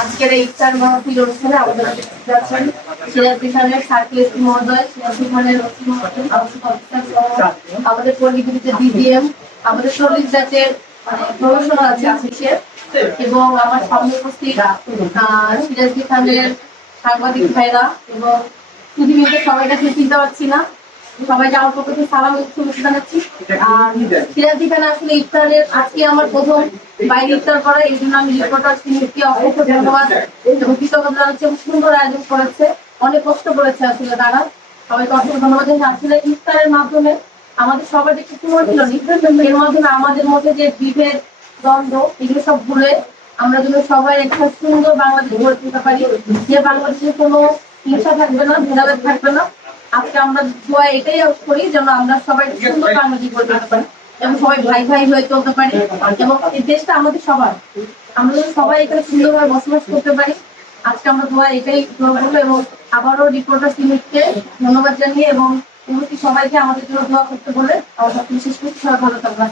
আজকের এই ইফতার মাহফিল অনুষ্ঠানে আমাদের আছেন সিরাজদি খানের সার্কেল মহোদয় সিরাজদি খানের আমাদের পল্লীগুলিতে ডিডিএম আমাদের চল্লিশ ব্যাচের মানে প্রফেশনাল আছে অফিসে এবং আমার সামনে উপস্থিত সিরাজদি খানের সাংবাদিক ভাইরা এবং পৃথিবীতে সবাইকে চিনতে পারছি না। সবাইকে আমার পক্ষ থেকে সালাম শুভেচ্ছা জানাচ্ছি। আর সিরাজদি খান আসলে ইফতারের আজকে আমার প্রথম বাইরে ইফতার করা এই জন্য আমি রিপোর্টার সিনিয়রকে অসংখ্য ধন্যবাদ। এবং কৃতজ্ঞতা জানাচ্ছি সুন্দর আয়োজন করেছে অনেক কষ্ট করেছে আসলে তারা। সবাইকে অসংখ্য ধন্যবাদ। আসলে ইফতারের মাধ্যমে আমাদের সবার যে কিছু ছিল এর মাধ্যমে আমাদের মধ্যে যে বিভেদ দ্বন্দ্ব এগুলো সব ভুলে আমরা যেন সবাই একটা সুন্দর বাংলাদেশ গড়ে তুলতে পারি। যে বাংলাদেশে কোনো হিংসা থাকবে না ভেদাভেদ থাকবে না আজকে আমরা দোয়া এটাই করি যেন আমরা সবাই সুন্দর বাংলাদেশ তুলতে পারি এবং সবাই ভাই ভাই হয়ে চলতে পারি এবং এই দেশটা আমাদের সবার। আমরা সবাই এখানে সুন্দরভাবে বসবাস করতে পারি। আজকে আমরা দোয়া এটাই করব এবং আবারও রিপোর্টার সিমিটকে ধন্যবাদ জানিয়ে এবং সবাইকে আমাদের জন্য দোয়া করতে বলে আমার সব শেষ করছি। সবাই ভালো থাকবেন।